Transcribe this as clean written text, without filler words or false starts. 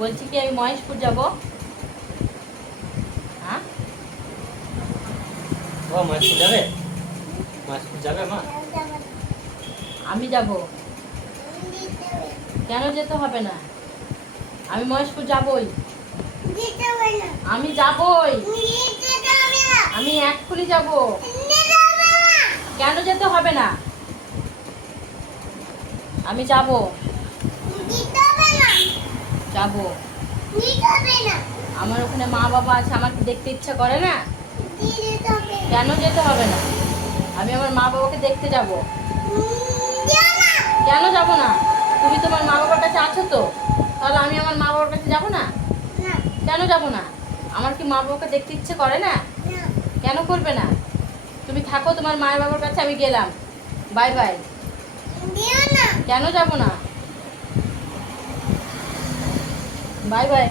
বলছি কি আমি মহেশপুর যাব। হ্যাঁ ও মহেশপুর যাবে? মহেশপুর যাবে মা? আমি যাব। কেন যেতে হবে না? আমি মহেশপুর যাবই। আমি যাবই। আমি এক্ষুনি যাব। কেন যেতে হবে না? আমি যাব। যাব। আমার ওখানে মা বাবা আছে, আমার কি দেখতে ইচ্ছা করে না? কেন যেতে হবে না? আমি আমার মা বাবাকে দেখতে যাব। কেন যাব না? তুমি তোমার মা বাবার কাছে আছো তো, তাহলে আমি আমার মা বাবার কাছে যাব না? কেন যাব না? আমার কি মা বাবাকে দেখতে ইচ্ছে করে না? কেন করবে না? তুমি থাকো তোমার মায়ের বাবার কাছে, আমি গেলাম। Bye bye. কেন যাব না? Bye bye.